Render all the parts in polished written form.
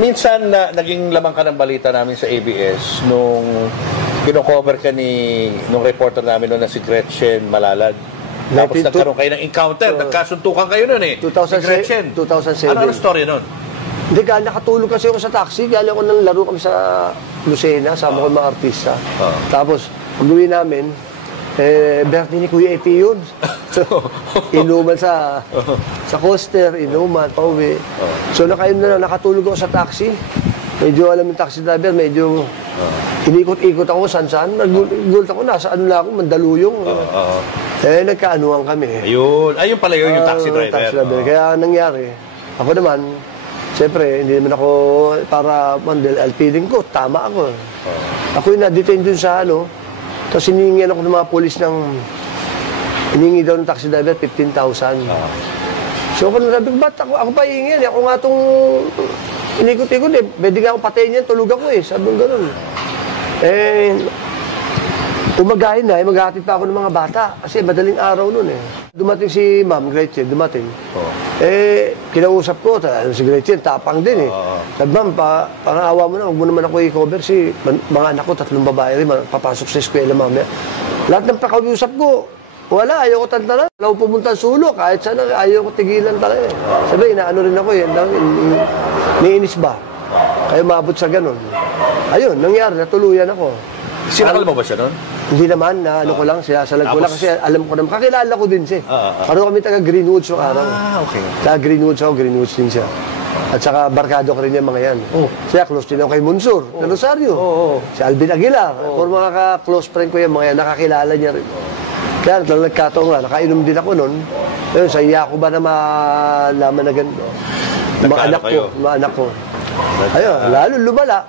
Minsan naging lamang ka ng balita namin sa ABS nung kino-cover ka nung reporter namin noon na si Gretchen Malalad. Tapos nagkaroon kayo ng encounter, nagkasuntukan kayo noon eh. 2007. Ano story noon? Hindi, nakatulog kasi ako sa taxi. Galing ako ng laro kami sa Lucena, sama ko yung mga artista. Tapos, pag-uwi namin, birthday ni Kuya Epi yun. Inuman sa coaster, inuman, pauwi. So, nakatulog ako sa taxi. Medyo alam yung taxi driver, medyo inikot-ikot ako saan-saan. Nagulat ako, nasa ano na ako, Mandaluyong. Nagkaanuhan kami. Ayun pala yun, yung taxi driver. Kaya nangyari, ako naman, siyempre, hindi naman ako para mandel. Feeling ko, tama ako. Ako yung na-detain dun sa tapos hiningihan ako ng mga polis hiningi daw ng taxi driver 15,000. So, sabi ko, ba't ako pa hingin? Ako nga itong inikot-ikot eh. Pwede nga ako patayin yan, tulog ako eh. Sabi ko gano'n. Umagahin na, maghahatid pa ako ng mga bata. Kasi madaling araw nun eh. Dumating si Ma'am Gretchen, kinausap ko, si Gretchen, tapang din eh. Sabi, Ma'am, parang awa mo na, huwag mo naman ako i-cover. Mga anak ko, 3 babae rin, papasok sa eskwela mamaya. Lahat ng pakausap ko, wala, ayaw ko tantanan. Wala ko pumunta sulo, kahit sana, ayaw ko tigilan talaga eh. Sabi, inaano rin ako eh, niinis ba? Ayaw maabot sa ganun. Ayun, nangyari, natuluyan ako. Sinakal mo ba siya nun? Hindi naman, ko lang, sinasalag ko lang kasi alam ko naman, kakilala ko din siya. Parang kami taga Greenwoods yung araw. Okay. Taga Greenwoods ako, Greenwoods din siya. At saka barkado ko rin yung mga yan. Siya, close din ako kay Munsur, na Rosario. Si Alvin Aguilar. Por mga ka-close friend ko yung mga yan, nakakilala niya rin. Kaya nagkataon nga, nakainom din ako nun. Ayun, sa iya ko ba na malaman na ganito? Mga anak ko. Ayun, lalo lumala.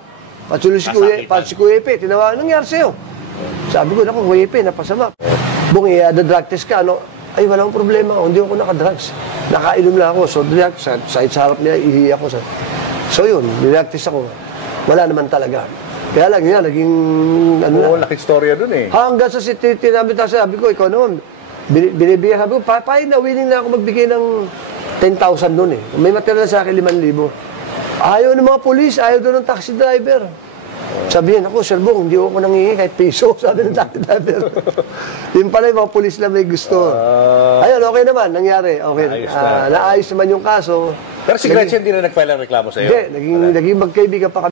Pati si Kuya Epe, tinawa, anong nangyari sa'yo? Sabi ko, naku, Kuya Epe, napasama. Bung, drug test ka, ay, walang problema, hindi ako nakadrugs. Nakainom lang ako, so drugs, sa harap niya, ihi ako. So yun, drug test ako. Wala naman talaga. Kaya lang yan, naging, laki storya dun eh. Hanggang sa city namin, sabi ko, ikaw naman, binibigyan, sabi ko, papay na, willing na ako magbigay ng 10,000 dun eh. May material sa akin, 5,000. Ayaw ng mga polis, ayaw doon ng taxi driver. Sabihin ako, Sir Bong, hindi ako nangingi kahit piso, sabi ng taxi driver. Yun pala yung mga polis lang may gusto. Ayun, okay naman, nangyari. Okay. Naayos naman yung kaso. Pero si Gretchen hindi na nag-file ang reklamo sa'yo? Hindi, naging magkaibigan pa kami.